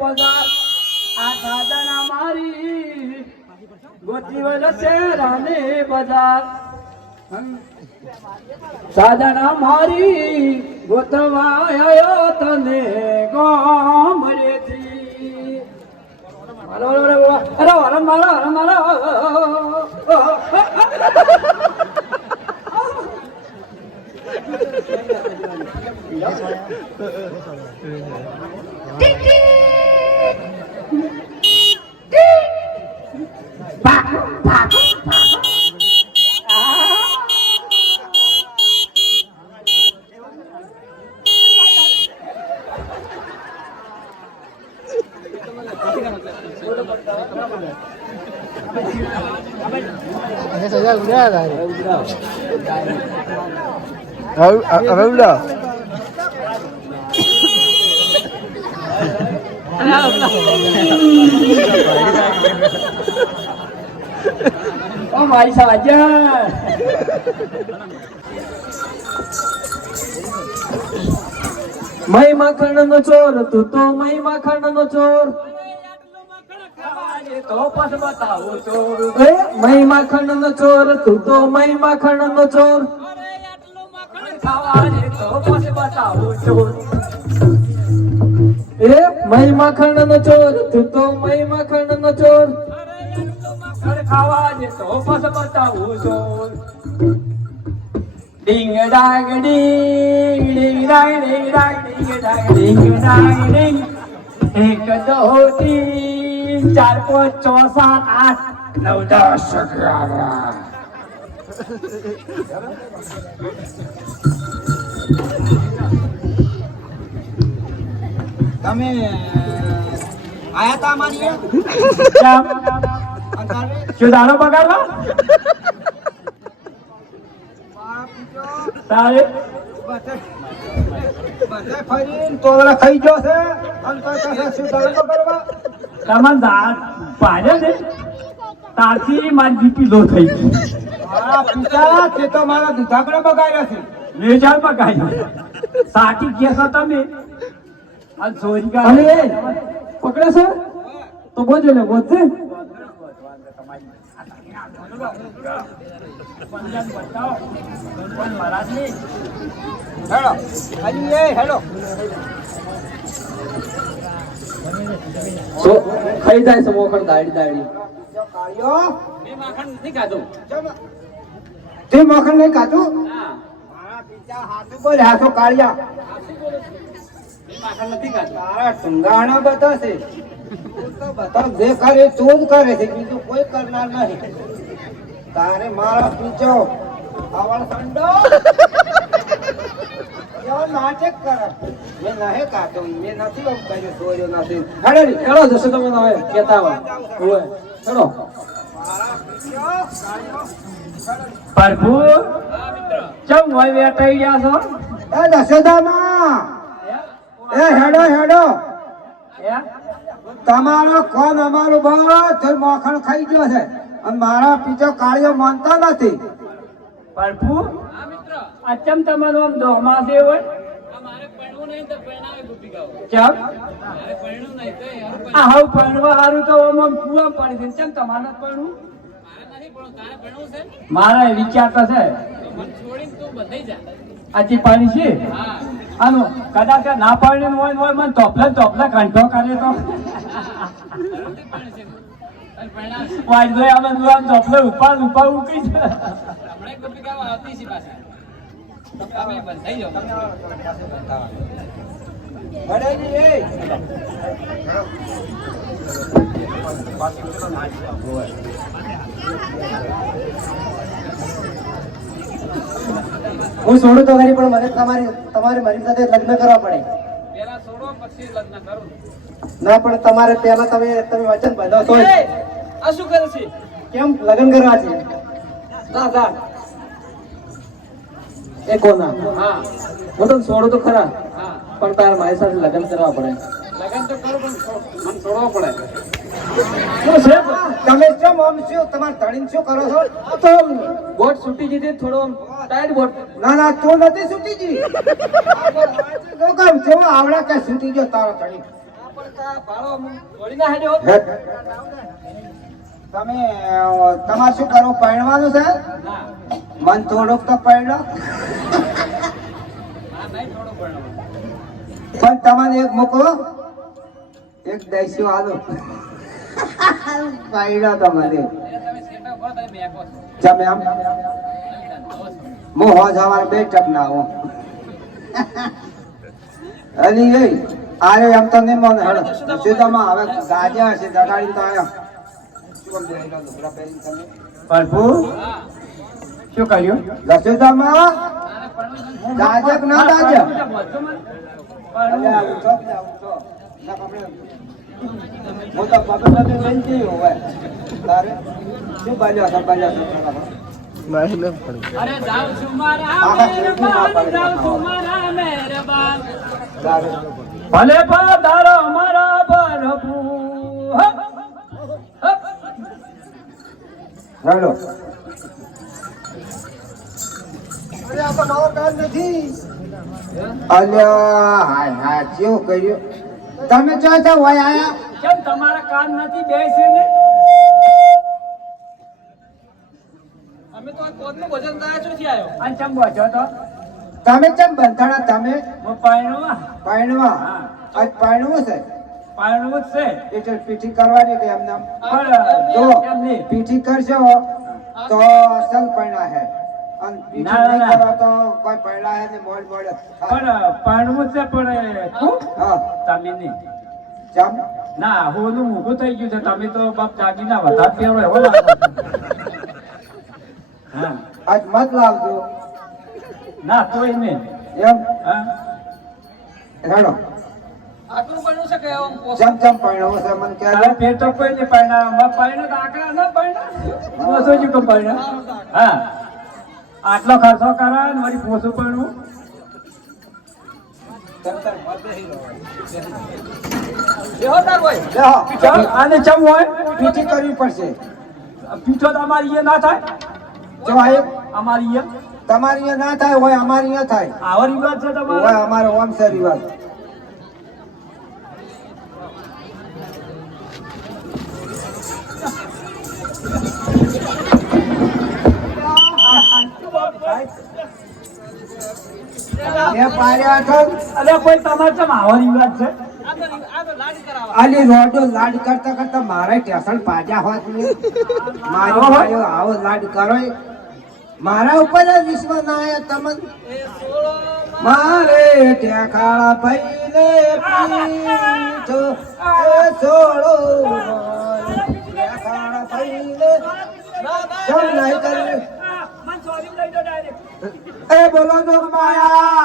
બજાર આ સાધના મારી ગોતી વલ શેરાને બજાર સાધના મારી ગોતવા આયો તને ગોમરેથી અરે મારા Oh my saja. Mai makan no chor, tu to mai makan no chor. तो पस बताओ चोर मैं माखन नो चोर तू तो मैं माखन नो चोर खावाने तो पस बताओ चोर मैं माखन नो चोर तू तो मैं माखन नो चोर खावाने तो पस बताओ चोर डिंग डांग डिंग डिंग डांग डिंग डांग डिंग डांग डिंग डांग डिंग एक दो तीन 4 5 6 7 8 9 10 11 તમે આયા તા મારી શું દાણો બગાડવા તારે બધા ફરીને તોલા ખાઈ ગયો છે અને પાછા શું દાણો બગાડવા તમાર દાંત પાડે છે તારથી મારી બીપી લો થઈ ગઈ મારા પિતા તે તો મારા દુધાકડા બગાડ્યા છે વેચાણ બગાડ્યો સાટી ગયા છો તમે આ ચોરી કા અરે પકડે છે તો બોજો લે બોજે હેલો ખાલી એ હેલો સો ખાઈ જાય છે મોખણ દાડી દાડી કાળિયો મે માખણ નથી ખાધું તે માખણ નહીં ખાધું ના મારા પિતા હાથું બોલ હાથો કાળિયા મે માખણ નથી ખાધું તારા ટુંગાણા બધા છે તો બધા જે કરે તું જ કરે છે બીજું કોઈ કરનાર નહીં તારે મારા પીછો આવળ સંડો એવો નાટક કરે મેં નહીં કાતો મેં નથી આમ કર્યો ચોર્યો નથી હેડો હેડો જશે તમે હવે કેતા હોય ઓય હેડો મારા પીછો કાળિયો પ્રભુ હા મિત્ર ચમ હોય વેટાઈ ગયા છો એ દશોદામાં એ હેડો હેડો હે તમારો કોણ અમારું બધું મોખણ ખાઈ ગયો છે અને મારા પીછો કાળિયો માનતા નથી પ્રભુ હા મિત્ર અચમ તમારો આમ દોમા છે હોય અમારે પરણવું નહીં તો પરણાવે ગોપિકાઓ ચમ મારે પરણવું નહીં તો યાર આ હાવ પરણવા હારું તો આમ કુવા પડી છે ચમ તમારે પરણવું મારે નથી પણ તારે પરણવું છે મારા વિચાર તો છે મન છોડીને તું બંધાઈ જા આજી પાણી છે હા આનો કદાચ ના પાણી હોય મને તોપલા કંઠો કરે તો વાજ દે આમ તોપલે ઉપર ઉકી છે આપણે ગોપિકાઓ આવતી છે પાછા તમે બંધાઈ જાઓ બડાજી એ હું છોડું તો ખરી પણ મને તમારે મારી સાથે લગ્ન કરવા પડે પેલા છોડો પછી લગ્ન કરું ના પણ તમારે પહેલા તમે વચન બાંધો તો આ શું કરે છે કેમ લગ્ન કરવા છે ના એ કોના હા હું તો છોડું તો ખરા હા પણ તારે મારી સાથે લગ્ન કરવા પડે લગન તો કરો પણ મન છોડવો પડે શું છે તમે કેમ આમ છો તમાર ધણીને શું કરો છો આ તો બોટ છૂટી જતી થોડો ટાઈટ બોટ ના તું નથી છૂટી જી તો કેમ છો આવડા કે છૂટી ગયો તારો ધણી હેટ. તમે તમારે શું કરો પરણવાનું છે મન થોડુંક તો પરણો પણ તમને એક મૂકો એક દૈસ્યો આલો પરણો તમારે જમે આમ હું હો સવારે 2 ટપના હું અલી એ આરે એમ તો નહીં મને હળ સીધામાં હવે ગાજ્યા છે દગાડી તો આયા પ્રભુ શું કર્યું રસોદામાં દાજક ના દાજક હું તો પગલે બેનતી હોય તારે શું બાજ્યો સબ બાજ્યો અરે જાઉં છું મારા મહેરબાન જાઉં છું મારા મહેરબાન ભલે પધારો અમારા પ્રભુ હેલો અરે આ તો મારો કામ નથી અલ્યા હાય હાય કેવું કર્યું તમે ચોથા હોય આયા કેમ તમારા કામ નથી બેસી ને અમે તો આ કોદનું ભજન ગાયા છો થી આવ્યો અને ચમ બોજો તો તમે કેમ બંધાણા તમે હું પાણવા પાણવા હા. આજ પાણવું છે પાણવું જ છે એટલે પીઠી કરવાની કે એમને પણ જો કેમ નહીં પીઠી કરશો તો અસલ પૈણા હે અને પીઠી ના, નહીં ના. કરો તો કોઈ પૈણા હે ને મોડ મોડ પણ પાણવું છે પણ શું હા તમે નહીં ચમ ના હોનું ઊભું થઈ ગયું છે તમે તો બાપ દાગીના વધારે પહેરો એવો લાગો છો. હા આજ મત લાવજો ના તોય નહીં એમ હા હેડો આટલું બન્યું છે કે આમ પોસ- ચમ ચમ પૈણવું છે મને તારે કહેજો પેટ તો કોઈ નહીં પાયણા પાયણા તો આકડા ના પાયણા પોસો જ કેમ પાયણા હા આટલો ખર્ચો કરાય ને વળી પોસું પાયણું બેહો તાર ભાઈ લેહો. ચમ આને ચમ હોય પીઠી કરવી પડશે પીઠો તો અમારી અહીંયા ના થાય જો આ એક અમારી અહીંયા તમારી અહીંયા ના થાય હોય અમારી અહીંયા થાય આવો રિવાજ છે હોય તમારો અમારો ઓમ છે રિવાજ મેં પાડ્યા છો અરે કોઈ તમારે ચમ આવો રિવાજ છે આ તો લાડી કરાવવા આલી રોડો લાડ કરતા કરતા મારે ટેશન પાડ્યા હોત ને મારો ભાઈઓ આવો લાડ કરો મારા ઉપર જ વિશ્વાસ ના આવ્યો તમને એ સોળો મારે ટેકાળા ભાઈને પીઠો એ સોળો ટેકાળા ભાઈને કેમ નહીં કર્યું મને સોરી લઈ દો ડાયરેક્ટ એ બોલો જોગ માયા